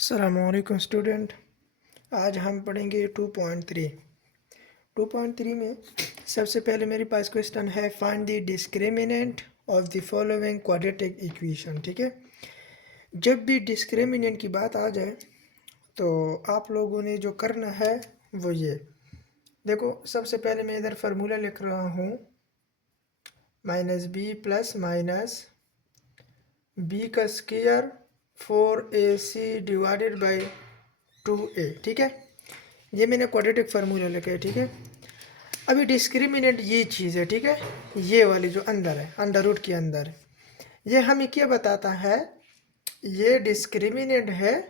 अस्सलामुअलैकुम स्टूडेंट। आज हम पढ़ेंगे 2.3 में सबसे पहले मेरे पास क्वेश्चन है find the discriminant of the following quadratic equation. ठीक है, जब भी डिस्क्रिमिनेंट की बात आ जाए तो आप लोगों ने जो करना है वो ये देखो। सबसे पहले मैं इधर फार्मूला लिख रहा हूँ minus B plus minus B का square 4ac divided by 2a। ठीक है, ये मैंने क्वाड्रेटिक फार्मूला लिखा है। ठीक है, अभी डिस्क्रिमिनेंट ये चीज़ है। ठीक है, ये वाली जो अंदर है, अंडर रूट के अंदर, ये हमें क्या बताता है? ये डिस्क्रिमिनेंट है,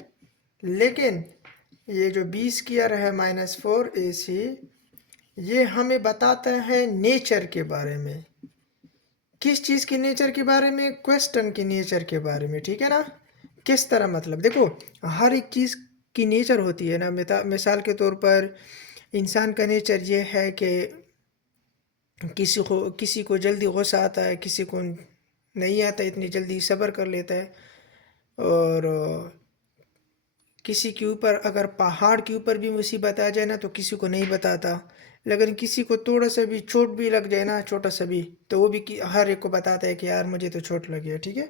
लेकिन ये जो बी स्क्वायर है -4ac, ये हमें बताता है नेचर के बारे में। किस चीज़ के नेचर के बारे में? क्वेश्चन के नेचर के बारे में। ठीक है ना, किस तरह मतलब देखो, हर एक चीज़ की नेचर होती है ना। मिसाल के तौर पर इंसान का नेचर ये है कि किसी को जल्दी गुस्सा आता है, किसी को नहीं आता, इतनी जल्दी सब्र कर लेता है। और किसी के ऊपर अगर पहाड़ के ऊपर भी मुसीबत आ जाए ना तो किसी को नहीं बताता, लेकिन किसी को थोड़ा सा भी चोट भी लग जाए ना, छोटा सा भी, तो वो भी हर एक को बताता है कि यार मुझे तो चोट लगी है। ठीक है,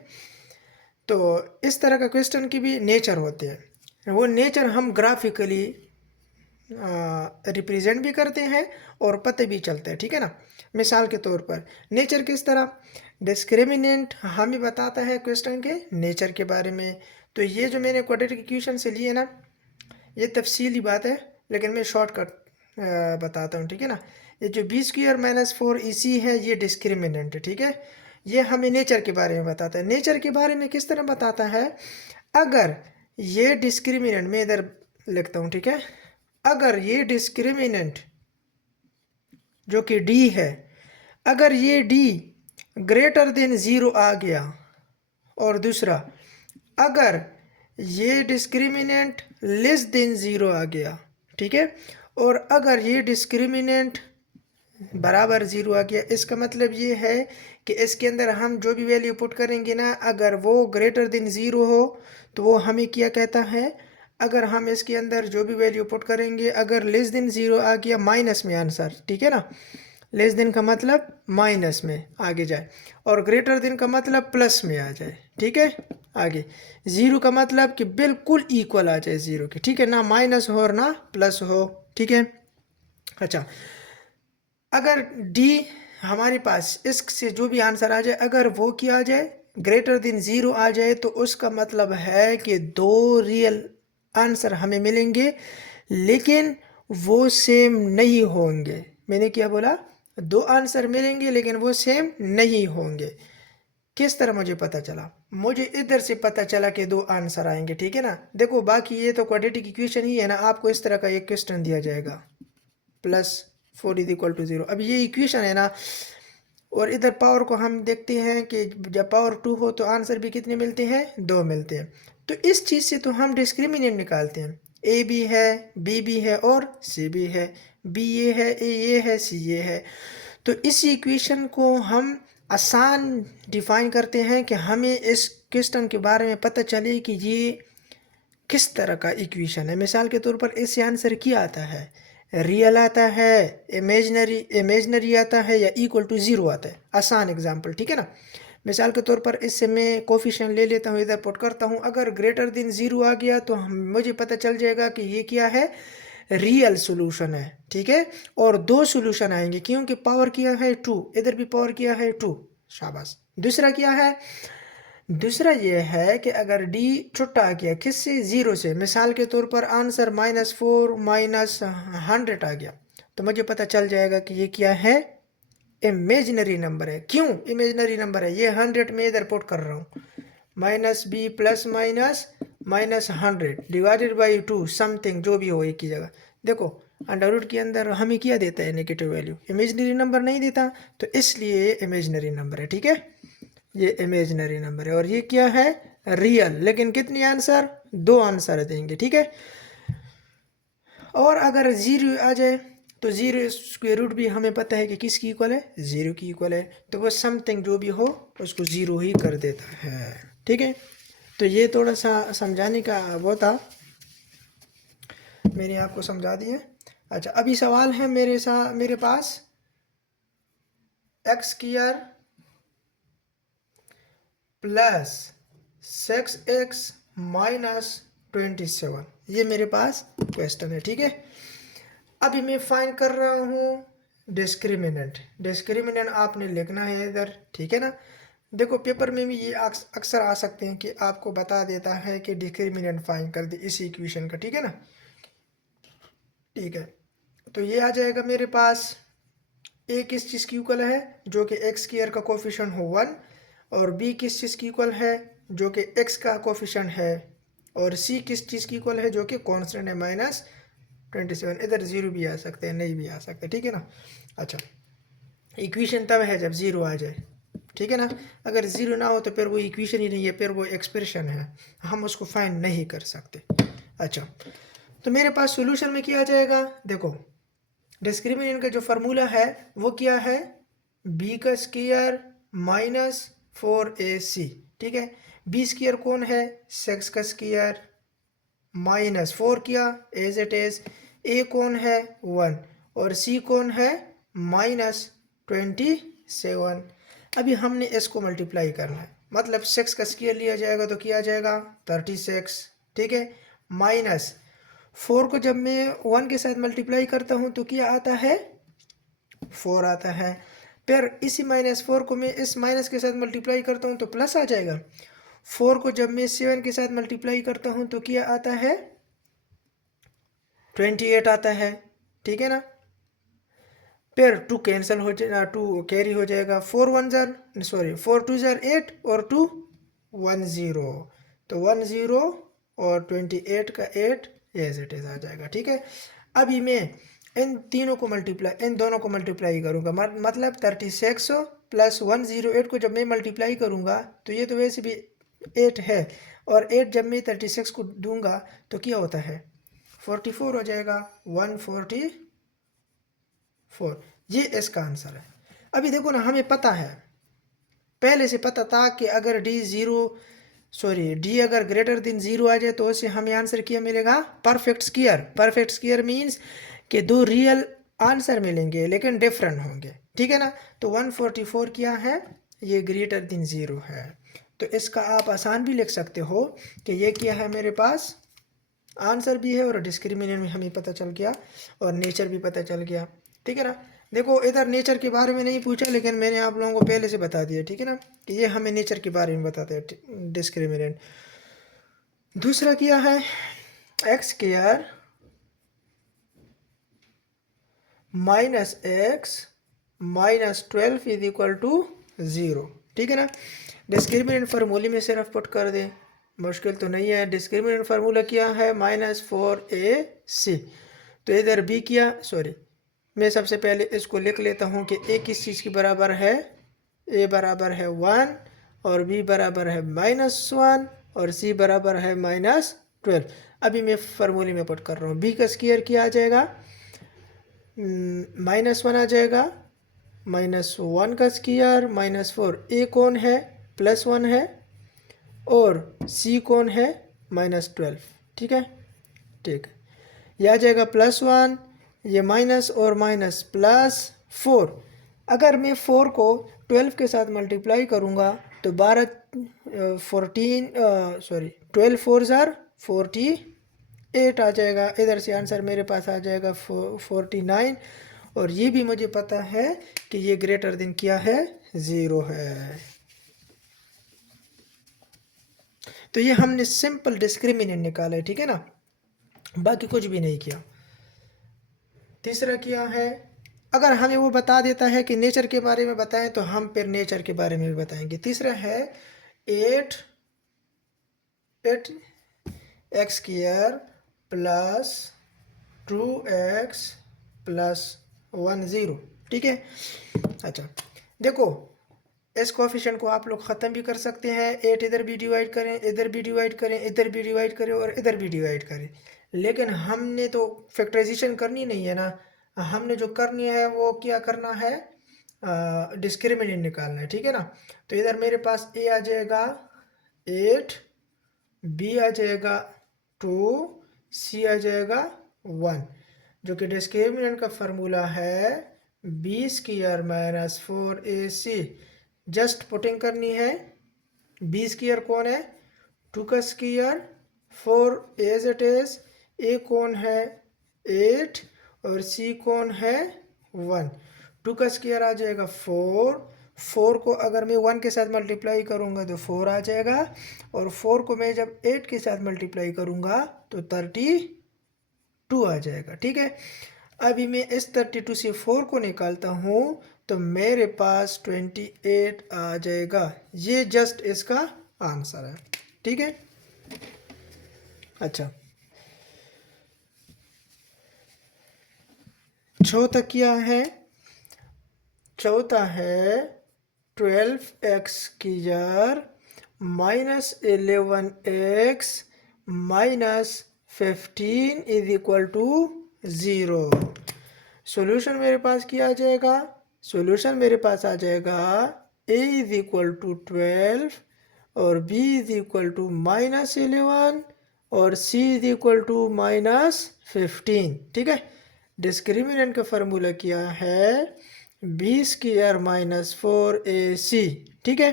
तो इस तरह का क्वेश्चन की भी नेचर होते हैं। वो नेचर हम ग्राफिकली रिप्रेजेंट भी करते हैं और पता भी चलता है। ठीक है ना, मिसाल के तौर पर नेचर किस तरह, डिस्क्रिमिनेंट हमें बताता है क्वेश्चन के नेचर के बारे में। तो ये जो मैंने क्वाड्रेटिक इक्वेशन से लिए ना, ये तफसीली बात है, लेकिन मैं शॉर्टकट बताता हूँ। ठीक है ना, ये जो बी स्क्वायर -4ac है, ये डिस्क्रिमिनेंट है। ठीक है, ये हमें नेचर के बारे में बताता है। नेचर के बारे में किस तरह बताता है? अगर ये डिस्क्रिमिनेंट, मैं इधर लिखता हूँ। ठीक है, अगर ये डिस्क्रिमिनेंट जो कि डी है, अगर ये डी ग्रेटर देन ज़ीरो आ गया, और दूसरा अगर ये डिस्क्रिमिनेंट लेस देन ज़ीरो आ गया, ठीक है, और अगर ये डिस्क्रिमिनेंट बराबर ज़ीरो आ गया, इसका मतलब ये है कि इसके अंदर हम जो भी वैल्यू पुट करेंगे ना, अगर वो ग्रेटर देन ज़ीरो हो तो वो हमें क्या कहता है? अगर हम इसके अंदर जो भी वैल्यू पुट करेंगे, अगर लेस देन ज़ीरो आ गया, माइनस में आंसर। ठीक है ना, लेस देन का मतलब माइनस में आगे जाए, और ग्रेटर देन का मतलब प्लस में आ जाए। ठीक है, आगे ज़ीरो का मतलब कि बिल्कुल इक्वल आ जाए ज़ीरो के। ठीक है ना, माइनस हो और ना प्लस हो। ठीक है, अच्छा, अगर डी हमारे पास इससे जो भी आंसर आ जाए, अगर वो क्या आ जाए, ग्रेटर देन ज़ीरो आ जाए, तो उसका मतलब है कि दो रियल आंसर हमें मिलेंगे, लेकिन वो सेम नहीं होंगे। मैंने क्या बोला? दो आंसर मिलेंगे लेकिन वो सेम नहीं होंगे। किस तरह मुझे पता चला? मुझे इधर से पता चला कि दो आंसर आएंगे। ठीक है ना, देखो बाकी ये तो क्वाड्रेटिक इक्वेशन ही है ना। आपको इस तरह का एक क्वेश्चन दिया जाएगा, +4 = 0। अब ये इक्वेशन है ना, और इधर पावर को हम देखते हैं कि जब पावर 2 हो तो आंसर भी कितने मिलते हैं? 2 मिलते हैं। तो इस चीज़ से तो हम डिस्क्रिमिनेंट निकालते हैं। ए भी है, बी भी है और सी भी है। बी ये है, ए ये है, सी ये है। तो इस इक्वेशन को हम आसान डिफाइन करते हैं कि हमें इस क्वेश्चन के बारे में पता चले कि ये किस तरह का इक्वेशन है। मिसाल के तौर पर इससे आंसर क्या आता है? रियल आता है, इमेजनरी आता है, या =0 आता है। आसान एग्जांपल। ठीक है ना, मिसाल के तौर पर इससे मैं कोफिशिएंट ले लेता हूँ, इधर पुट करता हूँ। अगर ग्रेटर देन ज़ीरो आ गया तो मुझे पता चल जाएगा कि ये क्या है, रियल सोल्यूशन है। ठीक है, और दो सोल्यूशन आएंगे क्योंकि पावर किया है 2, इधर भी पावर किया है 2। शाबाश। दूसरा क्या है? दूसरा ये है कि अगर डी छुट्टा आ गया किससे? ज़ीरो से। मिसाल के तौर पर आंसर -4 -100 आ गया, तो मुझे पता चल जाएगा कि ये क्या है, इमेजनरी नंबर है। क्यों इमेजनरी नंबर है? ये 100 में इधर पुट कर रहा हूँ, -b plus minus -100 divided by 2 something, जो भी हो एक ही जगह। देखो अंडर रूट के अंदर हमें क्या देता है? Negative value. इमेजनरी नंबर नहीं देता, तो इसलिए ये इमेजनरी नंबर है। ठीक है, ये इमेजनरी नंबर है, और ये क्या है? रियल। लेकिन कितने आंसर? दो आंसर देंगे। ठीक है, और अगर ज़ीरो आ जाए तो ज़ीरो स्क्वायर रूट भी हमें पता है कि किसकी इक्वल है? ज़ीरो की इक्वल है। तो वो समथिंग जो भी हो उसको ज़ीरो ही कर देता है। ठीक है, तो ये थोड़ा सा समझाने का वो था, मैंने आपको समझा दिया। अच्छा, अभी सवाल है मेरे पास X square plus 6x minus 27, ये मेरे पास क्वेश्चन है, ठीक है। अभी मैं फाइंड कर रहा हूँ डिस्क्रिमिनेंट। डिस्क्रिमिनेंट आपने लिखना है इधर, ठीक है ना। देखो पेपर में भी ये अक्सर आ सकते हैं कि आपको बता देता है कि डिस्क्रिमिनेंट फाइंड कर दे इस इक्वेशन का, ठीक है ना। ठीक है, तो ये आ जाएगा मेरे पास ए किस चीज़ की इक्वल है, जो कि एक्स स्क्वायर का कोफिशिएंट हो 1, और बी किस चीज़ की इक्वल है, जो कि एक्स का कोफिशिएंट है, और सी किस चीज़ की इक्वल है, जो कि कांस्टेंट है -27। इधर जीरो भी आ सकते हैं, नहीं भी आ सकते, ठीक है ना। अच्छा, इक्वेशन तब है जब ज़ीरो आ जाए, ठीक है ना। अगर ज़ीरो ना हो तो फिर वो इक्वेशन ही नहीं है, फिर वो एक्सप्रेशन है, हम उसको फाइंड नहीं कर सकते। अच्छा, तो मेरे पास सॉल्यूशन में क्या आ जाएगा, देखो डिस्क्रिमिनेंट का जो फार्मूला है वो क्या है, बी का स्क्वायर माइनस 4ac, ठीक है। बी स्क्वायर कौन है, 6 का स्क्वायर माइनस 4 किया एज इट इज, ए कौन है 1, और सी कौन है -27। अभी हमने इसको मल्टीप्लाई करना है, मतलब 6 का स्क्वायर लिया जाएगा तो क्या आ जाएगा 36, ठीक है। माइनस 4 को जब मैं 1 के साथ मल्टीप्लाई करता हूँ तो क्या आता है 4 आता है। फिर इसी -4 को मैं इस माइनस के साथ मल्टीप्लाई करता हूँ तो प्लस आ जाएगा। 4 को जब मैं 7 के साथ मल्टीप्लाई करता हूँ तो क्या आता है 28 आता है, ठीक है ना। फिर 2 कैंसिल हो जाएगा, 2 कैरी हो जाएगा, 4 1 जार सॉरी 4 2 जार 8 और 2 1 0, तो 1 0 और 28 का 8 एज इट इज आ जाएगा, ठीक है। अभी मैं इन दोनों को मल्टीप्लाई करूंगा, मतलब 36 प्लस 108 को जब मैं मल्टीप्लाई करूंगा तो ये तो वैसे भी 8 है, और 8 जब मैं 36 को दूंगा तो क्या होता है 44 हो जाएगा, 144, ये इसका आंसर है। अभी देखो ना, हमें पता है, पहले से पता था कि अगर डी अगर ग्रेटर देन जीरो आ जाए तो उससे हमें आंसर क्या मिलेगा, perfect square. Perfect square means कि दो रियल आंसर मिलेंगे लेकिन डिफरेंट होंगे, ठीक है ना। तो 144 क्या है, ये ग्रेटर देन जीरो है। तो इसका आप आसान भी लिख सकते हो कि ये क्या है, मेरे पास आंसर भी है और डिस्क्रिमिनेंट भी हमें पता चल गया और नेचर भी पता चल गया, ठीक है ना। देखो इधर नेचर के बारे में नहीं पूछा, लेकिन मैंने आप लोगों को पहले से बता दिया, ठीक है ना, कि ये हमें नेचर के बारे में बताते हैं डिस्क्रिमिनेंट। दूसरा क्या है, x square minus x minus 12 is equal to 0, ठीक है ना। डिस्क्रिमिनेंट फार्मूले में सिर्फ पुट कर दें, मुश्किल तो नहीं है। डिस्क्रिमिनेंट फार्मूला क्या है, -4ac। तो इधर बी किया, सॉरी मैं सबसे पहले इसको लिख लेता हूँ कि ए किस चीज़ के बराबर है, ए बराबर है 1, और बी बराबर है -1, और सी बराबर है -12। अभी मैं फार्मूले में पुट कर रहा हूँ, बी का स्क्वायर क्या आ जाएगा, -1 आ जाएगा, -1 का स्क्वायर -4, ए कौन है +1 है, और सी कौन है -12, ठीक है। ठीक है, यह आ जाएगा +1, ये माइनस और माइनस +4। अगर मैं 4 को 12 के साथ मल्टीप्लाई करूँगा तो 12 4 ज़ार 48 आ जाएगा। इधर से आंसर मेरे पास आ जाएगा 49, और ये भी मुझे पता है कि ये ग्रेटर देन क्या है, 0 है। तो ये हमने सिंपल डिस्क्रिमिनेंट निकाला है, ठीक है ना, बाकी कुछ भी नहीं किया। तीसरा क्या है, अगर हमें वो बता देता है कि नेचर के बारे में बताएं तो हम फिर नेचर के बारे में भी बताएंगे। तीसरा है 8 x square plus 2x plus 10, ठीक है। अच्छा देखो, इस कोफिशिएंट को आप लोग ख़त्म भी कर सकते हैं, 8 इधर भी डिवाइड करें, इधर भी डिवाइड करें, इधर भी डिवाइड करें और इधर भी डिवाइड करें, लेकिन हमने तो फैक्टराइजेशन करनी नहीं है ना, हमने जो करनी है वो क्या करना है, डिस्क्रिमिनेंट निकालना है, ठीक है ना। तो इधर मेरे पास ए आ जाएगा 8 बी आ जाएगा 2, सी आ जाएगा 1, जो कि डिस्क्रिमिनेंट का फार्मूला है b square minus 4ac। Just putting करनी है। बी स्क्वायर कौन है? 2 का square, 4 as it is, a कौन है? 8 और सी कौन है? 1। 2 का स्क्वायर आ जाएगा 4, 4 को अगर मैं 1 के साथ मल्टीप्लाई करूंगा तो 4 आ जाएगा, और 4 को मैं जब 8 के साथ मल्टीप्लाई करूंगा तो 32 आ जाएगा। ठीक है, अभी मैं इस 32 से 4 को निकालता हूँ तो मेरे पास 28 आ जाएगा। ये जस्ट इसका आंसर है। ठीक है, अच्छा चौथा क्या है? चौथा है 12x square minus 11x minus 15 is equal to 0। Solution मेरे पास क्या आ जाएगा? सॉल्यूशन मेरे पास आ जाएगा a इज इक्वल टू 12 और b is equal to minus 11 और c is equal to minus 15। ठीक है, डिस्क्रिमिनेंट का फार्मूला क्या है? B square minus 4ac। ठीक है,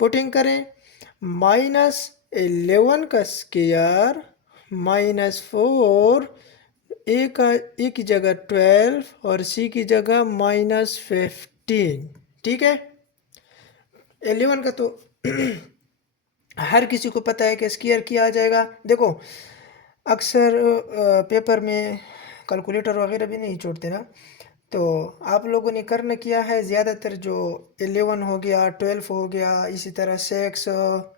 पुटिंग करें। माइनस 11 का स्क्वायर माइनस 4, ए की जगह 12 और सी की जगह माइनस 15। ठीक है, 11 का तो हर किसी को पता है कि स्क्वायर किया आ जाएगा। देखो अक्सर पेपर में कैलकुलेटर वगैरह भी नहीं छोड़ते ना, तो आप लोगों ने करना किया है ज़्यादातर जो 11 हो गया, 12 हो गया, इसी तरह 6,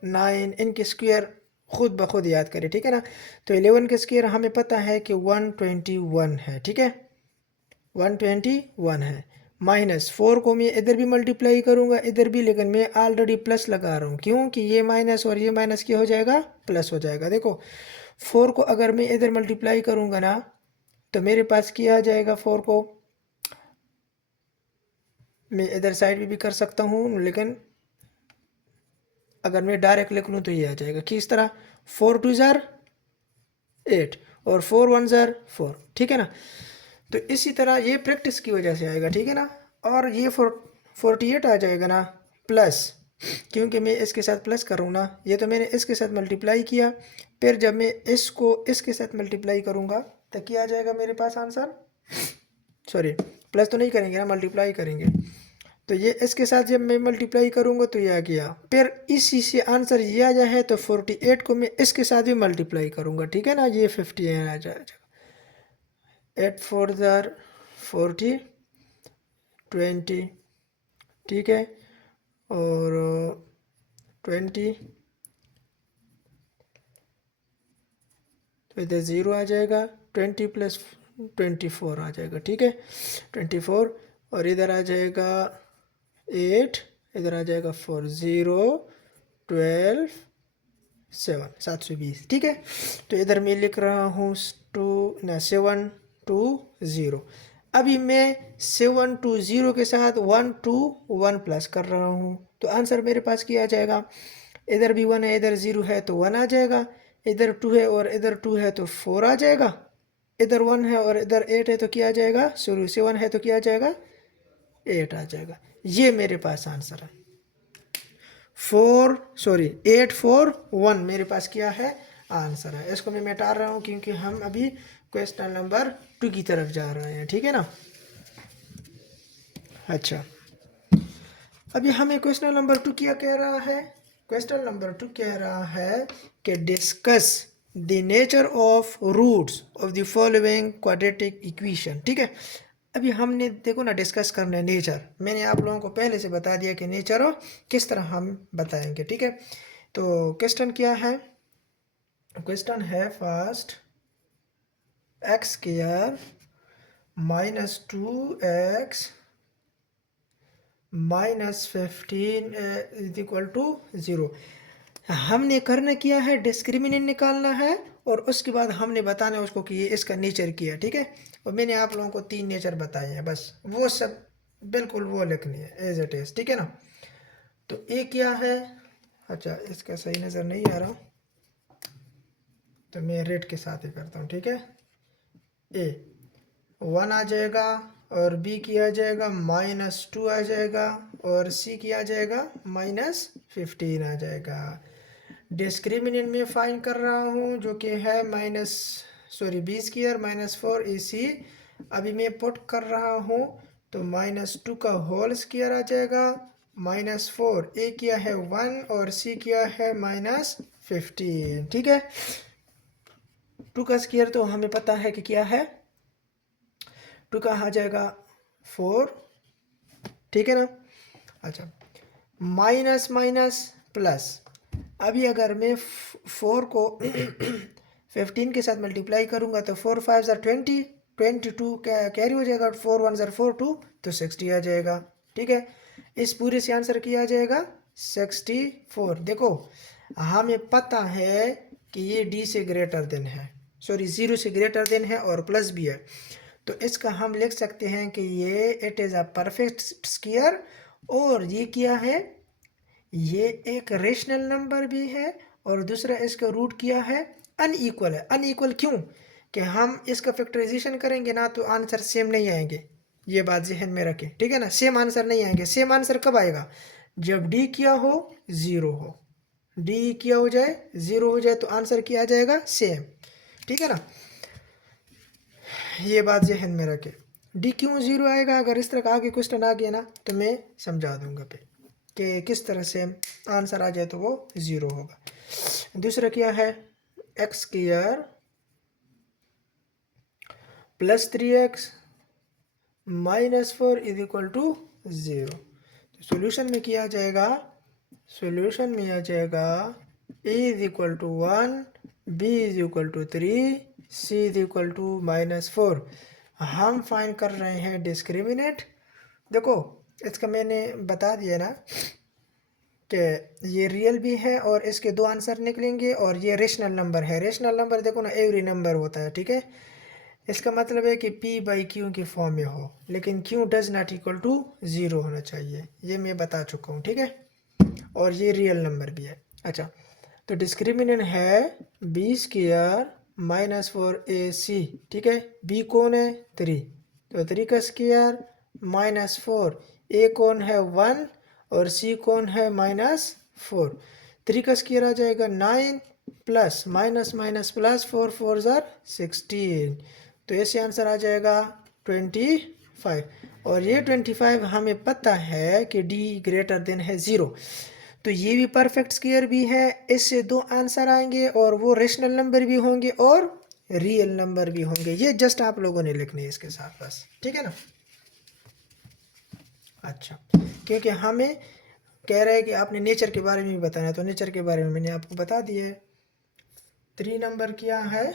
9, इनके स्क्वायर खुद ब खुद याद करें। ठीक है ना, तो 11 के स्क्वायर हमें पता है कि 121 है। ठीक है, 121 है। माइनस 4 को मैं इधर भी मल्टीप्लाई करूंगा, इधर भी, लेकिन मैं ऑलरेडी प्लस लगा रहा हूँ क्योंकि ये माइनस और ये माइनस क्या हो जाएगा? प्लस हो जाएगा। देखो 4 को अगर मैं इधर मल्टीप्लाई करूंगा ना तो मेरे पास क्या आ जाएगा? 4 को मैं इधर साइड भी कर सकता हूँ, लेकिन अगर मैं डायरेक्ट लिख लूँ तो ये आ जाएगा किस तरह? 4 2 ज़ार 8 और 4 1 ज़ार 4। ठीक है ना, तो इसी तरह ये प्रैक्टिस की वजह से आएगा। ठीक है ना, और ये 48 आ जाएगा ना प्लस, क्योंकि मैं इसके साथ प्लस कर रहा हूँ ना, ये तो मैंने इसके साथ मल्टीप्लाई किया, फिर जब मैं इसको इसके साथ मल्टीप्लाई करूँगा तो क्या आ जाएगा मेरे पास आंसर? सॉरी, प्लस तो नहीं करेंगे ना, मल्टीप्लाई करेंगे। तो ये इसके साथ जब मैं मल्टीप्लाई करूँगा तो ये आ गया, फिर इसी से आंसर ये आ जाए तो 48 को मैं इसके साथ भी मल्टीप्लाई करूँगा। ठीक है ना, ये 50 आ जाएगा। 8 4 ज़ार 40 20। ठीक है, और 20 तो इधर 0 आ जाएगा, 20 प्लस 24 आ जाएगा। ठीक है, 24, और इधर आ जाएगा 8, इधर आ जाएगा 4 0 12 7 720। ठीक है, तो इधर मैं लिख रहा हूँ 7 2 0। अभी मैं 7 2 0 के साथ 1 2 1 प्लस कर रहा हूँ, तो आंसर मेरे पास क्या आ जाएगा? इधर भी 1 है, इधर 0 है तो 1 आ जाएगा, इधर 2 है और इधर 2 है तो 4 आ जाएगा, इधर 1 है और इधर 8 है तो क्या आ जाएगा? सॉरी 7 है तो क्या आ जाएगा? 8 आ जाएगा। ये मेरे पास आंसर है। 8 4 1 मेरे पास क्या है? आंसर है। इसको मैं मिटा रहा हूँ क्योंकि हम अभी क्वेश्चन नंबर 2 की तरफ जा रहे हैं। ठीक है ना, अच्छा अभी हमें क्वेश्चन नंबर 2 क्या कह रहा है? क्वेश्चन नंबर 2 कह रहा है कि discuss the nature of roots of the following quadratic equation. ठीक है, अभी हमने देखो ना डिस्कस करना है नेचर। मैंने आप लोगों को पहले से बता दिया कि नेचर किस तरह हम बताएंगे। ठीक है, तो क्वेश्चन क्या है? क्वेश्चन है first x square minus 2x minus 15 is equal to 0। हमने करना किया है डिस्क्रिमिनेंट निकालना है, और उसके बाद हमने बताना है उसको कि ये इसका नेचर क्या है। ठीक है, और मैंने आप लोगों को 3 नेचर बताए हैं, बस वो सब बिल्कुल वो लिखनी है एज इट इज। ठीक है ना, तो ए क्या है? अच्छा इसका सही नज़र नहीं आ रहा, तो मैं रेड के साथ ही करता हूँ, ठीक है। ए 1 आ जाएगा और बी किया जाएगा -2 आ जाएगा और सी किया जाएगा -15 आ जाएगा। डिस्क्रिमिनेंट में फाइंड कर रहा हूँ जो कि है बी स्क्वायर -4 AC। अभी मैं पुट कर रहा हूँ तो -2 का होल स्क्वायर आ जाएगा, -4 ए किया है 1 और सी किया है -15, ठीक है। 2 का स्क्वायर तो हमें पता है कि क्या है, 2 का आ जाएगा 4, ठीक है ना। अच्छा, माइनस माइनस प्लस। अभी अगर मैं 4 को 15 के साथ मल्टीप्लाई करूंगा तो 4 5 ज़र 20, 22 कैरी हो जाएगा, 4 1 ज़र 4 2 तो 60 आ जाएगा, ठीक है। इस पूरे से आंसर किया आ जाएगा 64। देखो हमें पता है कि ये डी से ग्रेटर देन है, 0 से ग्रेटर देन है और प्लस भी है, तो इसका हम लिख सकते हैं कि ये it is a perfect square. और ये क्या है, ये एक रेशनल नंबर भी है और दूसरा इसका रूट किया है अनइक्वल है। अनइक्वल क्यों, कि हम इसका फैक्टराइजेशन करेंगे ना तो आंसर सेम नहीं आएंगे, ये बात जहन में रखें, ठीक है ना। सेम आंसर नहीं आएंगे। सेम आंसर कब आएगा, जब डी किया हो 0 हो, डी किया हो जाए 0 हो जाए तो आंसर क्या आ जाएगा, सेम, ठीक है ना। ये बात जहन में रखें। डी क्यों 0 आएगा, अगर इस तरह का आगे क्वेश्चन आ गया ना तो मैं समझा दूंगा पे कि किस तरह से आंसर आ जाए तो वो 0 होगा। दूसरा क्या है, x square plus 3x -4 is equal to 0। Solution में किया जाएगा, सोल्यूशन में आ जाएगा a is equal to 1, b is equal to 3, c is equal to -4। हम फाइंड कर रहे हैं डिस्क्रिमिनेंट। देखो इसका मैंने बता दिया ना कि ये रियल भी है और इसके दो आंसर निकलेंगे और ये रेशनल नंबर है। रेशनल नंबर देखो ना एवरी नंबर होता है, ठीक है। इसका मतलब है कि p/q की फॉर्म में हो, लेकिन q does not equal to 0 होना चाहिए, ये मैं बता चुका हूँ, ठीक है। और ये रियल नंबर भी है। अच्छा, तो डिस्क्रिमिनेंट है b स्क्वायर -4ac, ठीक है। b कौन है 3, तो 3 का स्क्वायर -4, a कौन है 1 और c कौन है -4। 3 का स्क्वायर आ जाएगा 9 प्लस माइनस माइनस प्लस 4 4 ज़र 16, तो ऐसे आंसर आ जाएगा 25। और ये 25 हमें पता है कि d ग्रेटर देन है 0, तो ये भी परफेक्ट स्क्वायर भी है। इससे दो आंसर आएंगे और वो रेशनल नंबर भी होंगे और रियल नंबर भी होंगे। ये जस्ट आप लोगों ने लिखने है इसके साथ बस, ठीक है ना। अच्छा, क्योंकि हमें कह रहा है कि आपने नेचर के बारे में भी बताना है, तो नेचर के बारे में मैंने आपको बता दिया है। 3 नंबर क्या है,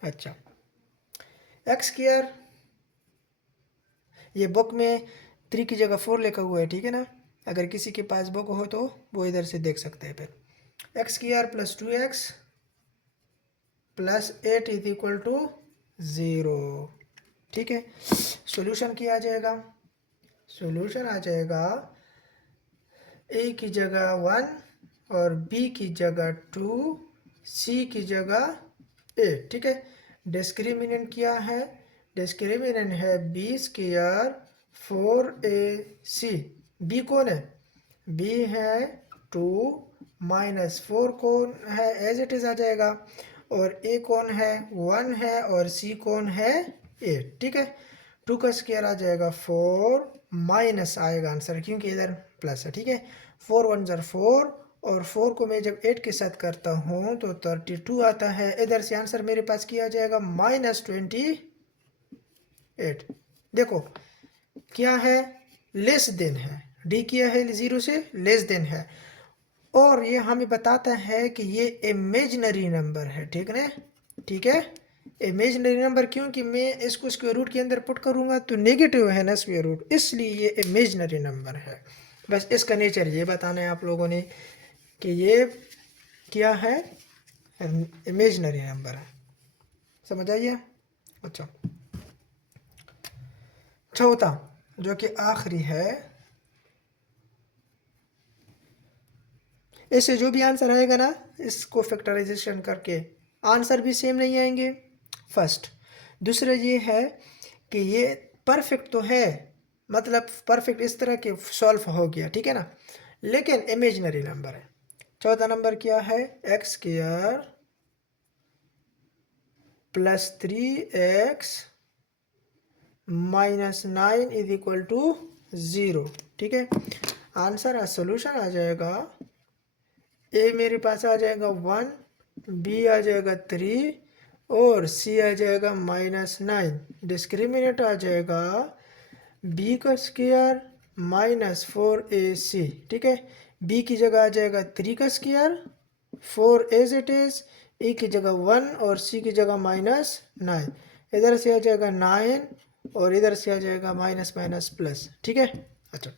अच्छा एक्स स्क्वायर, ये बुक में 3 की जगह 4 लिखा हुआ है, ठीक है ना। अगर किसी के पास बुक हो तो वो इधर से देख सकते हैं। फिर x square plus 2x plus 8 is equal to 0, ठीक है। सॉल्यूशन क्या आ जाएगा, सॉल्यूशन आ जाएगा a की जगह 1 और b की जगह 2, c की जगह 8, ठीक है। डिस्क्रिमिनेंट क्या है, डिस्क्रिमिनेंट है b स्क्वायर 4ac। b कौन है, b है 2 -4 कौन है एज इट इज आ जाएगा, और a कौन है 1 है और c कौन है 8, ठीक है। 2 का स्क्वायर आ जाएगा 4 माइनस आएगा आंसर क्योंकि इधर प्लस है, ठीक है। 4 1 ज़र 4 और 4 को मैं जब 8 के साथ करता हूँ तो 32 आता है। इधर से आंसर मेरे पास किया जाएगा -28। देखो क्या है, लेस देन है, डी किया है 0 से लेस देन है, और ये हमें बताता है कि ये इमेजिनरी नंबर है, ठीक है, ठीक है। इमेजिनरी नंबर क्योंकि मैं इसको स्क्वायर रूट के अंदर पुट करूंगा तो नेगेटिव है ना स्क्वायर रूट, इसलिए ये इमेजिनरी नंबर है। बस इसका नेचर ये बताना है आप लोगों ने कि ये क्या है, इमेजिनरी नंबर है, समझ आइए। अच्छा, चौथा जो कि आखिरी है, इससे जो भी आंसर आएगा ना, इसको फैक्टराइजेशन करके आंसर भी सेम नहीं आएंगे, फर्स्ट। दूसरा ये है कि ये परफेक्ट तो है, मतलब परफेक्ट इस तरह के सॉल्व हो गया, ठीक है ना, लेकिन इमेजिनरी नंबर है। चौथा नंबर क्या है, x square plus 3x minus 9 is equal to 0, ठीक है। आंसर सोल्यूशन आ जाएगा, ए मेरे पास आ जाएगा 1, बी आ जाएगा 3 और सी आ जाएगा -9। डिस्क्रिमिनेंट आ जाएगा बी का स्क्वायर -4ac, ठीक है। बी की जगह आ जाएगा 3 का स्क्वायर, 4 एज इट इज, ए की जगह 1 और सी की जगह -9। इधर से आ जाएगा 9 और इधर से आ जाएगा माइनस माइनस प्लस, ठीक है। अच्छा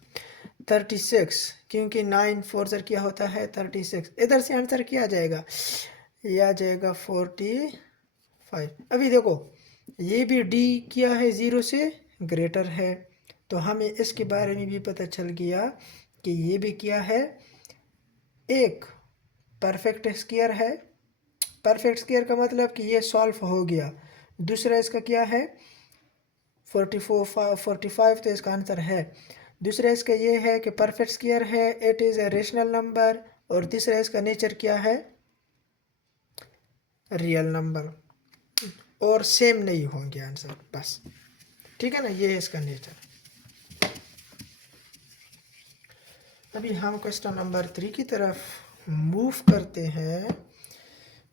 36, क्योंकि 9 4 सर क्या होता है 36, इधर से आंसर क्या आ जाएगा, ये आ जाएगा 45। अभी देखो ये भी डी क्या है 0 से ग्रेटर है, तो हमें इसके बारे में भी पता चल गया कि ये भी क्या है, एक परफेक्ट स्क्वायर है। परफेक्ट स्क्वायर का मतलब कि ये सॉल्व हो गया। दूसरा इसका क्या है 45, तो इसका आंसर है। दूसरा इसका ये है कि परफेक्ट स्क्वायर है, it is a rational number. और तीसरा इसका नेचर क्या है, रियल नंबर, और सेम नहीं होंगे आंसर, बस, ठीक है ना, ये है इसका नेचर। अभी हम क्वेश्चन नंबर 3 की तरफ मूव करते हैं।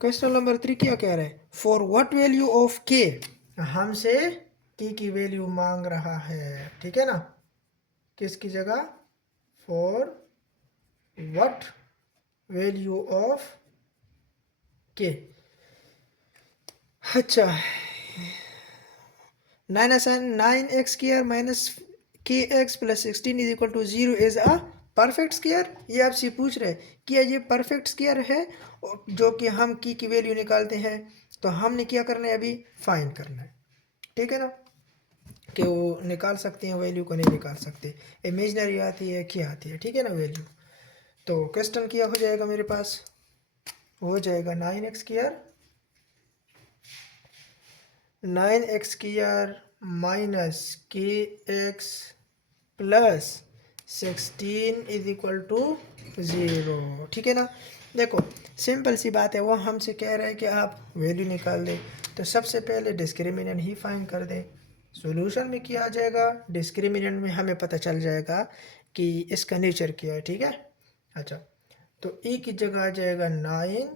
क्वेश्चन नंबर 3 क्या कह रहे हैं, फॉर व्हाट वैल्यू ऑफ के, हमसे के की वैल्यू मांग रहा है, ठीक है ना, किसकी जगह, फॉर व्हाट वैल्यू ऑफ के। अच्छा 9x square minus k x plus 16 is equal to 0 is a perfect square. ये आपसे पूछ रहे हैं कि ये परफेक्ट स्क्वायर है, जो कि हम की वैल्यू निकालते हैं, तो हमने क्या करना है, अभी फाइंड करना है, ठीक है ना, कि वो निकाल सकते हैं वैल्यू को, नहीं निकाल सकते, इमेजिनरी आती है क्या आती है, ठीक है ना वैल्यू। तो क्वेश्चन क्या हो जाएगा मेरे पास, हो जाएगा 9x square minus k x plus 16 is equal to 0, ठीक है ना। देखो सिंपल सी बात है, वो हमसे कह रहा है कि आप वैल्यू निकाल दें, तो सबसे पहले डिस्क्रिमिनेंट ही फाइंड कर दें। सॉल्यूशन में क्या आ जाएगा, डिस्क्रिमिनेंट में हमें पता चल जाएगा कि इसका नेचर क्या है, ठीक है। अच्छा तो ए की जगह आ जाएगा 9,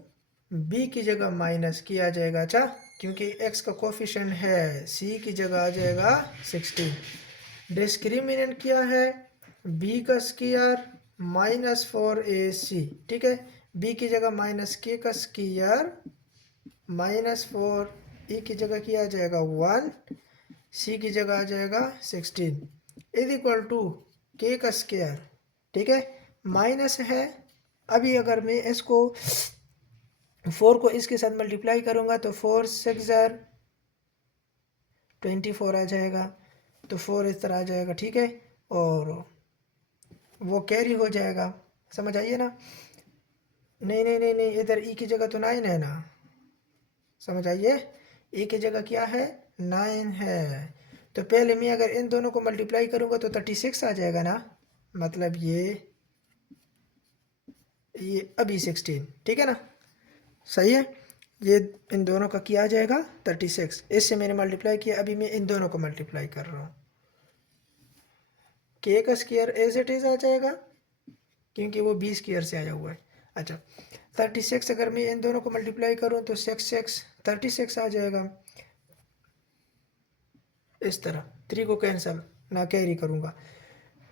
बी की जगह माइनस किया जाएगा, अच्छा क्योंकि एक्स का कोफिशिएंट है, सी की जगह आ जाएगा 16। डिस्क्रिमिनेंट क्या है, बी का स्क्वायर -4ac, ठीक है। बी की जगह माइनस के का स्क्वायर -4, ई की जगह क्या आ जाएगा 1, सी की जगह आ जाएगा 16 इज इक्वल टू के का स्क्वायर, ठीक है, माइनस है। अभी अगर मैं इसको 4 को इसके साथ मल्टीप्लाई करूंगा तो 4 6 24 आ जाएगा, तो 4 इस तरह आ जाएगा, ठीक है, और वो कैरी हो जाएगा, समझ आइए ना। नहीं नहीं नहीं नहीं, इधर ई की जगह तो 9 है ना, समझ आइए, ई की जगह क्या है 9 है, तो पहले मैं अगर इन दोनों को मल्टीप्लाई करूंगा तो 36 आ जाएगा ना, मतलब ये अभी 16, ठीक है ना, सही है। ये इन दोनों का किया जाएगा 36, इससे मैंने मल्टीप्लाई किया, अभी मैं इन दोनों को मल्टीप्लाई कर रहा हूँ, के का स्क्वायर एज इट इज आ जाएगा क्योंकि वो 20 स्क्वायर से आया हुआ है। अच्छा 36 अगर मैं इन दोनों को मल्टीप्लाई करूँ तो 6 36 आ जाएगा, इस तरह 3 को कैंसल ना कैरी करूँगा,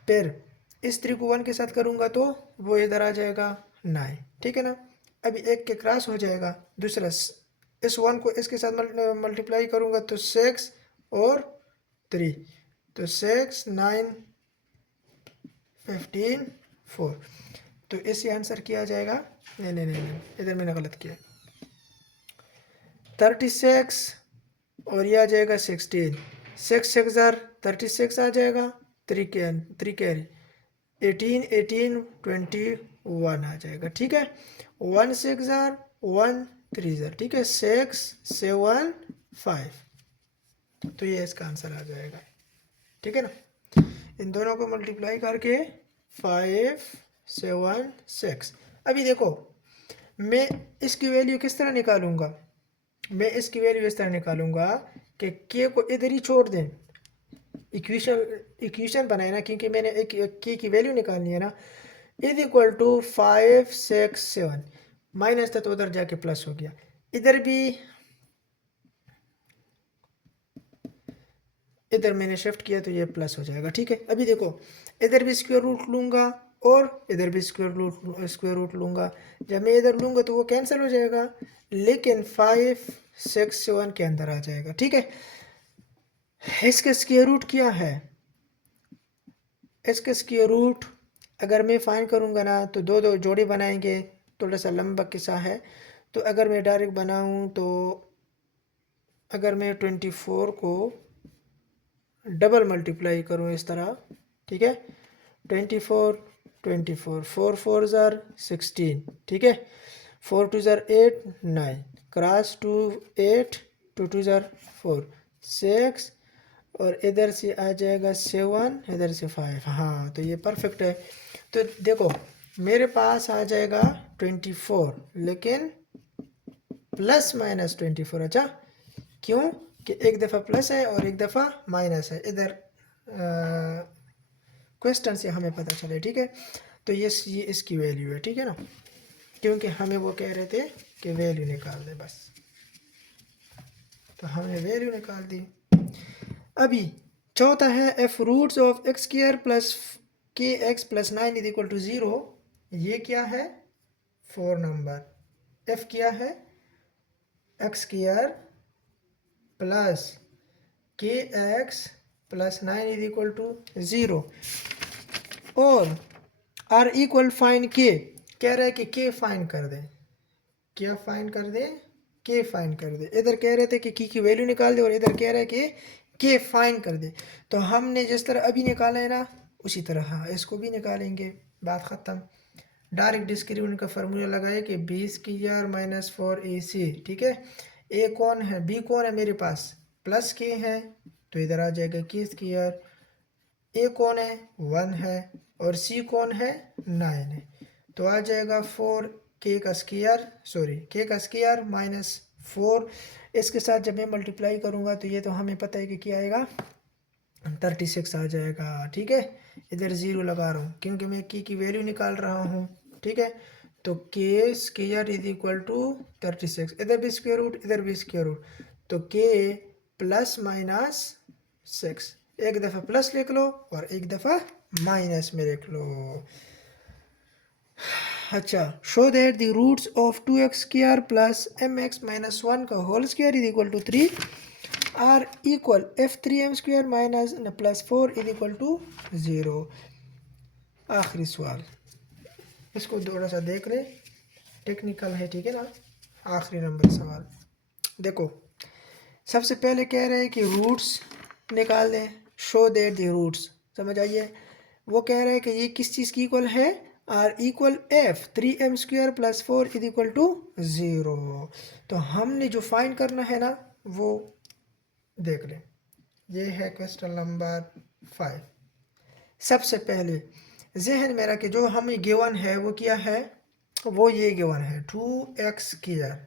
फिर इस 3 को 1 के साथ करूँगा तो वो इधर आ जाएगा 9, ठीक है ना। अभी एक के क्रॉस हो जाएगा, दूसरा इस 1 को इसके साथ मल्टीप्लाई करूँगा तो 6 और 3, तो 6 9 15 4, तो इससे आंसर किया जाएगा, नहीं नहीं नहीं नहीं, इधर मैंने गलत किया, 36 और ये आ जाएगा 16, 6 6 36 आ जाएगा, 3 कैरी 18 18 20 1 आ जाएगा। ठीक है, 1 6 जार 1 3 जार, ठीक है, 6 7 5, तो ये इसका आंसर आ जाएगा। ठीक है ना, इन दोनों को मल्टीप्लाई करके 5 7 6। अभी देखो मैं इसकी वैल्यू किस तरह निकालूंगा, मैं इसकी वैल्यू इस तरह निकालूंगा कि के को इधर ही छोड़ दें, इक्वेशन बनाए ना, क्योंकि मैंने एक के की वैल्यू निकालनी है ना। इज इक्वल टू 5 6 7, माइनस था तो उधर जाके प्लस हो गया, इधर भी इधर मैंने शिफ्ट किया तो ये प्लस हो जाएगा। ठीक है, अभी देखो इधर भी स्क्वायर रूट लूँगा और इधर भी स्क्वायर रूट लूँगा। जब मैं इधर लूँगा तो वो कैंसिल हो जाएगा, लेकिन 5 6 7 के अंदर आ जाएगा। ठीक है, इसका स्क्वायर रूट क्या है, इसका स्क्वायर रूट अगर मैं फाइंड करूँगा ना तो दो दो जोड़ी बनाएंगे, थोड़ा सा लंबा किस्सा है। तो अगर मैं डायरेक्ट बनाऊँ तो अगर मैं 24 को डबल मल्टीप्लाई करूँ इस तरह, ठीक है, 24 24 4 4 ज़ार 16, ठीक है, 4 2 ज़ार 8 9, क्रॉस 2 8 2 2 ज़ार 4 6, और इधर से आ जाएगा 7, इधर से 5। हाँ, तो ये परफेक्ट है। तो देखो मेरे पास आ जाएगा 24, लेकिन प्लस माइनस 24। अच्छा, क्यों कि एक दफ़ा प्लस है और एक दफ़ा माइनस है, इधर क्वेश्चन से हमें पता चले। ठीक है, तो ये इसकी वैल्यू है। ठीक है ना, क्योंकि हमें वो कह रहे थे कि वैल्यू निकाल दे बस, तो हमने वैल्यू निकाल दी। अभी चौथा है F roots of X square plus K x plus 9 is equal to 0। ये क्या है, 4 नंबर। एफ क्या है, x square plus K x plus 9 is equal to 0, और आर इक्वल फाइन के, कह रहा है कि के फाइन कर दे। क्या फाइन कर दे, के फाइन कर दे। इधर कह रहे थे कि की वैल्यू निकाल दे और इधर कह रहा है कि के फाइन कर दे। तो हमने जिस तरह अभी निकाला है ना, उसी तरह हाँ इसको भी निकालेंगे, बात ख़त्म। डायरेक्ट डिस्क्रिमिनेंट का फार्मूला लगाए कि बी स्क्वायर माइनस 4ac। ठीक है, ए कौन है, बी कौन है मेरे पास, प्लस के है, तो इधर आ जाएगा के स्क्वायर। ए कौन है, 1 है, और सी कौन है, 9 है, तो आ जाएगा 4 के का स्क्वायर, सॉरी के का स्क्वायर माइनस 4। इसके साथ जब मैं मल्टीप्लाई करूँगा तो ये तो हमें पता है कि क्या आएगा, 36 आ जाएगा। ठीक है, इधर 0 लगा रहा हूँ क्योंकि मैं की वैल्यू निकाल रहा हूँ। ठीक है, तो के स्क्वायर इज इक्वल टू 36, इधर भी स्क्वायर रूट इधर भी स्क्वायर रूट, तो के प्लस माइनस 6, एक दफ़ा प्लस लिख लो और एक दफ़ा माइनस में लिख लो। अच्छा, show that the roots of 2x square plus mx minus 1 का whole square is equal to 3 are equal f3m square minus plus 4 is equal to 0। आखिरी सवाल, इसको थोड़ा सा देख ले, टेक्निकल है। ठीक है ना, आखिरी नंबर सवाल देखो। सबसे पहले कह रहे हैं कि रूट्स निकाल दें, शो दैट द रूट्स, समझ आइए। वो कह रहे हैं कि ये किस चीज़ की इक्वल है, are equal f 3m square plus 4 is equal to 0। तो हमने जो फाइंड करना है ना वो देख लें, ये है क्वेश्चन नंबर 5। सबसे पहले जहन मेरा कि जो हमें गिवन है वो क्या है, वो ये गिवन है 2x स्क्वायर,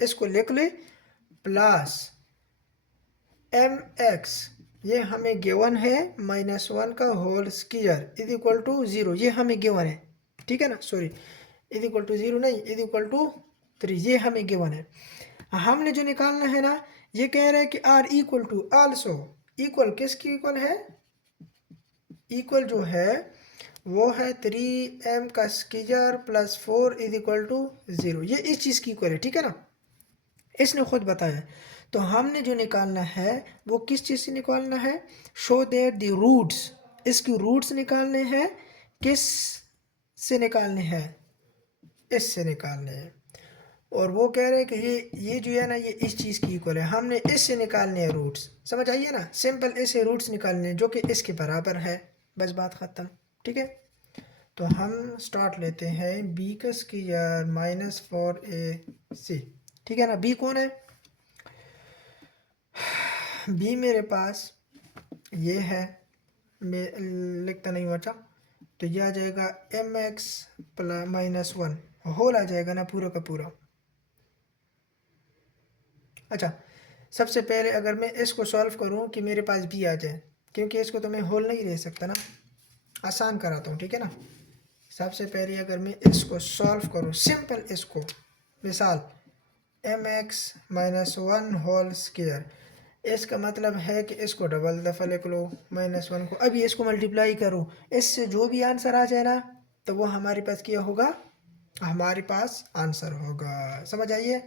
इसको लिख ले, प्लस mx, ये हमें गिवन है माइनस 1 का whole square is equal to 0, ये हमें गिवन है। ठीक है ना, सॉरी इज इक्वल टू 0 नहीं, इज इक्वल टू 3, ये हमें गिवन है। हमने जो निकालना है ना, ये कह रहा है कि are equal to also, equal किसकी इक्वल है, इक्वल जो है वो है 3m का square plus 4 is equal to 0, ये इस चीज़ की इक्वल है। ठीक है ना, इसने खुद बताया। तो हमने जो निकालना है वो किस चीज़ से निकालना है, शो दैट द रूट्स, इसकी रूट्स निकालने हैं, किस से निकालने हैं, इससे निकालने हैं। और वो कह रहे हैं कि ये जो है ना ये इस चीज़ की इक्वल है, हमने इससे निकालने हैं रूट्स, समझ आइए ना, सिंपल इससे रूट्स निकालने हैं जो कि इसके बराबर है, बस बात ख़त्म। ठीक है, तो हम स्टार्ट लेते हैं बी का स्क्वायर माइनस 4ac, ठीक है ना। बी कौन है? बी मेरे पास ये है, मैं लिखता नहीं हूँ। अच्छा, तो ये आ जाएगा M X plus minus 1 whole आ जाएगा ना पूरा का पूरा। अच्छा, सबसे पहले अगर मैं इसको सॉल्व करूँ कि मेरे पास बी आ जाए, क्योंकि इसको तो मैं होल नहीं ले सकता ना, आसान कराता हूँ, ठीक है ना। सबसे पहले अगर मैं इसको सॉल्व करूँ सिंपल, इसको मिसाल m x minus 1 whole square, इसका मतलब है कि इसको डबल दफ़ा लिख लो माइनस 1 को। अभी इसको मल्टीप्लाई करो, इससे जो भी आंसर आ जाए ना तो वो हमारे पास क्या होगा, हमारे पास आंसर होगा। समझ आइए,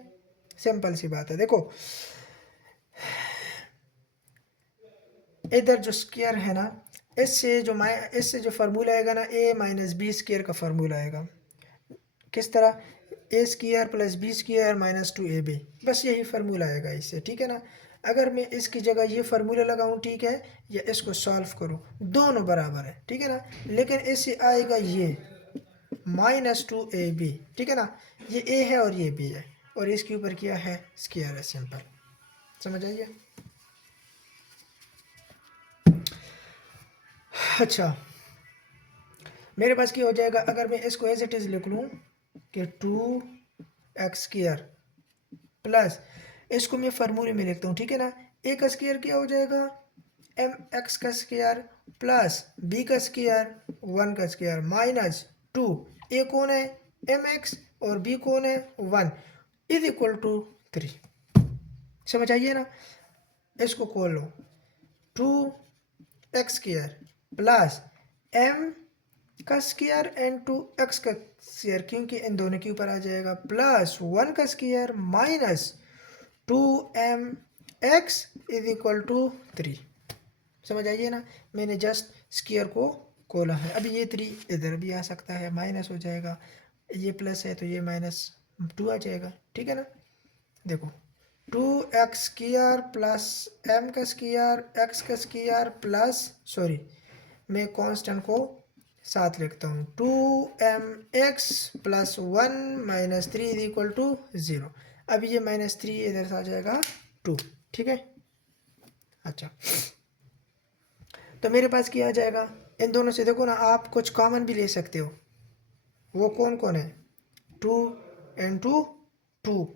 सिंपल सी बात है। देखो इधर जो स्क्वायर है ना, इससे जो फार्मूला आएगा ना, ए माइनस बी स्क्वायर का फार्मूला आएगा। किस तरह? A square plus B square minus 2ab, बस यही फार्मूला आएगा इससे, ठीक है ना। अगर मैं इसकी जगह ये फार्मूला लगाऊं, ठीक है, या इसको सॉल्व करूं, दोनों बराबर है, ठीक है ना। लेकिन इससे आएगा ये -2ab, ठीक है ना। ये a है और ये b है, और इसके ऊपर क्या है, स्क्वायर है, सिंपल। समझ आइए। अच्छा, मेरे पास क्या हो जाएगा अगर मैं इसको एज इट इज़ लिख लूँ कि 2x² प्लस, इसको मैं फार्मूले में लिखता हूँ, ठीक है ना। ए का स्क्वायर क्या हो जाएगा, एम एक्स का स्क्वायर प्लस बी का स्क्वायर 1 का स्क्वायर माइनस 2, ए कौन है, एम एक्स, और बी कौन है, 1, इज इक्वल टू 3। समझ आइए ना। इसको खोल लो, 2x² प्लस एम का स्क्वायर एंड 2x का स्क्वायर, क्योंकि इन दोनों के ऊपर आ जाएगा, प्लस 1 का square minus 2mx is equal to 3। समझ आइए ना, मैंने जस्ट स्क्वायर को खोला है। अभी ये 3 इधर भी आ सकता है, माइनस हो जाएगा, ये प्लस है तो ये -2 आ जाएगा, ठीक है ना। देखो 2x² प्लस एम का स्क्वायर एक्स का स्क्वायर प्लस, सॉरी मैं कांस्टेंट को साथ लिखता हूँ, 2mx plus 1 minus 3 is equal to 0। अब ये -3 इधर से आ जाएगा 2, ठीक है। अच्छा, तो मेरे पास क्या आ जाएगा, इन दोनों से देखो ना, आप कुछ कॉमन भी ले सकते हो। वो कौन कौन है, 2 एंड 2 2,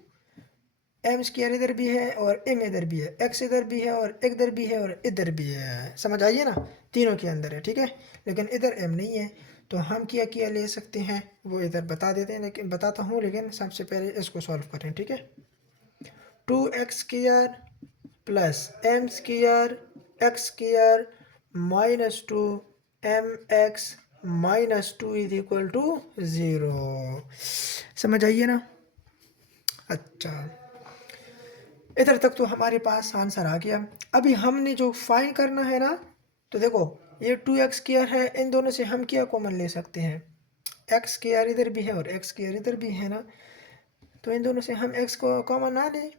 एम स्क्वायर इधर भी है और एम इधर भी है, एक्स इधर भी है और इधर भी है और इधर भी है। समझ आइए ना, तीनों के अंदर है, ठीक है। लेकिन इधर एम नहीं है, तो हम क्या क्या ले सकते हैं वो इधर बता देते हैं, लेकिन बताता हूँ, लेकिन सबसे पहले इसको सॉल्व करें, ठीक है। 2x² plus m square x square minus 2mx minus 2 is equal to 0। समझ आइए ना। अच्छा, इधर तक तो हमारे पास आंसर आ गया। अभी हमने जो फाइंड करना है ना, तो देखो ये 2x² है, इन दोनों से हम क्या कॉमन ले सकते हैं, x² इधर भी है और x² इधर भी है ना, तो इन दोनों से हम x को कॉमन ना लें,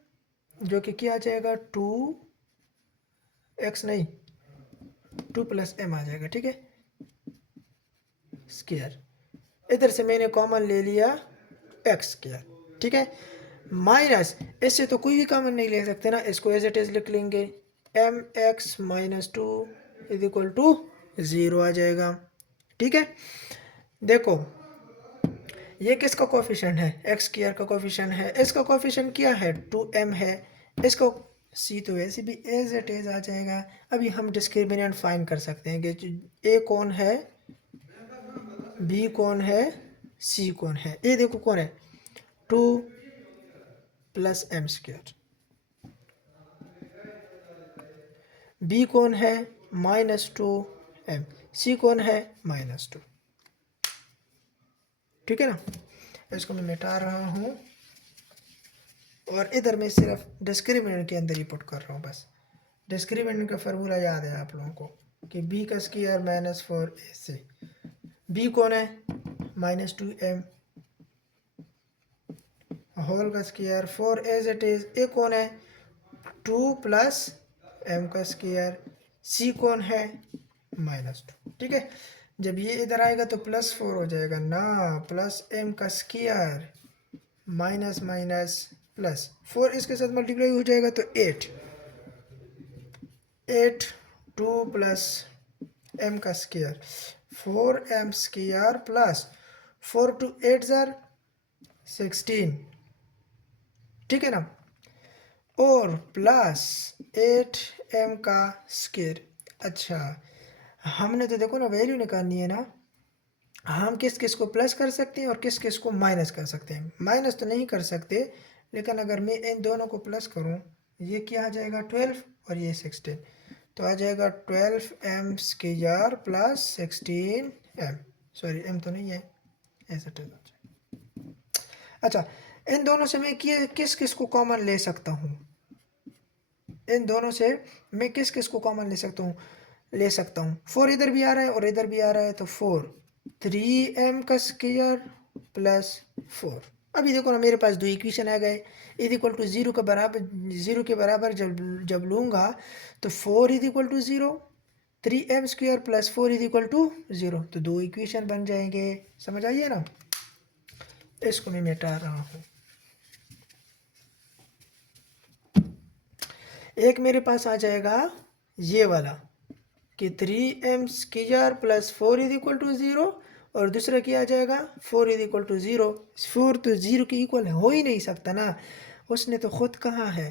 जो कि क्या आ जाएगा, 2x नहीं 2 प्लस m आ जाएगा, ठीक है, स्क्वायर। इधर से मैंने कॉमन ले लिया x², ठीक है, माइनस, इससे तो कोई भी कॉमन नहीं ले सकते ना, इसको एज इट इज लिख लेंगे, mx minus 2 is equal to 0 आ जाएगा, ठीक है। देखो ये किसका कोफिशिएंट है, x² का कोफिशिएंट है, इसका कोफिशिएंट क्या है, 2m है, इसको c तो वैसे भी एज इट इज आ जाएगा। अभी हम डिस्क्रिमिनेंट फाइंड कर सकते हैं कि a कौन है, b कौन है, c कौन है। a देखो कौन है, 2 प्लस m², b कौन है, -2m, c कौन है, -2, ठीक है ना। इसको मैं मिटा रहा हूँ और इधर मैं सिर्फ डिस्क्रिमिनेंट के अंदर ही पुट कर रहा हूँ बस। डिस्क्रिमिनेंट का फार्मूला याद है आप लोगों को कि b का स्क्वायर -4ac, b कौन है, -2m होल का square 4 as it is, a कौन है, 2 प्लस m का स्क्वायर, c कौन है, -2, ठीक है। जब ये इधर आएगा तो +4 हो जाएगा ना, प्लस m का स्क्वायर माइनस माइनस प्लस 4 इसके साथ मल्टीप्लाई हो जाएगा तो 8 2 प्लस m का square 4m square plus 4 to 8 ज़ार 16, ठीक है ना, और प्लस 8m का स्क्वायर। अच्छा हमने तो देखो ना वैल्यू निकालनी है ना, हम किस किस को प्लस कर सकते हैं और किस किस को माइनस कर सकते हैं। माइनस तो नहीं कर सकते, लेकिन अगर मैं इन दोनों को प्लस करूं, ये क्या आ जाएगा 12 और ये 16, तो आ जाएगा 12m square plus 16m, sorry m तो नहीं है, ऐसा तो। अच्छा इन दोनों से मैं किस किस को कॉमन ले सकता हूँ, इन दोनों से मैं किस किस को कॉमन ले सकता हूँ 4 इधर भी आ रहा है और इधर भी आ रहा है, तो 4 3m का स्क्वायर प्लस 4। अभी देखो ना मेरे पास दो इक्वेशन आ गए, इज इक्वल टू जीरो के बराबर जब लूँगा तो 4 is equal to 0, 3m square plus 4 is equal to 0, तो दो इक्वेशन बन जाएंगे। समझ आइए ना, इसको मैं मिटा रहा हूँ। एक मेरे पास आ जाएगा ये वाला कि 3m square plus 4 is equal to 0, और दूसरा क्या आ जाएगा 4 इज इक्वल टू 0। 4 तो 0 के इक्वल हो ही नहीं सकता ना, उसने तो खुद कहा है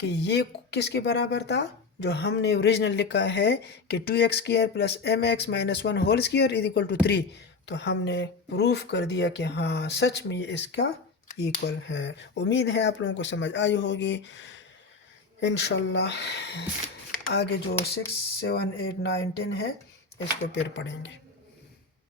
कि ये किसके बराबर था, जो हमने ओरिजिनल लिखा है कि 2x square plus mx minus 1 whole square is equal to 3, तो हमने प्रूफ कर दिया कि हाँ सच में ये इसका इक्वल है। उम्मीद है आप लोगों को समझ आई होगी। इंशाल्लाह आगे जो 6, 7, 8, 9, 10 है इसको फिर पढ़ेंगे।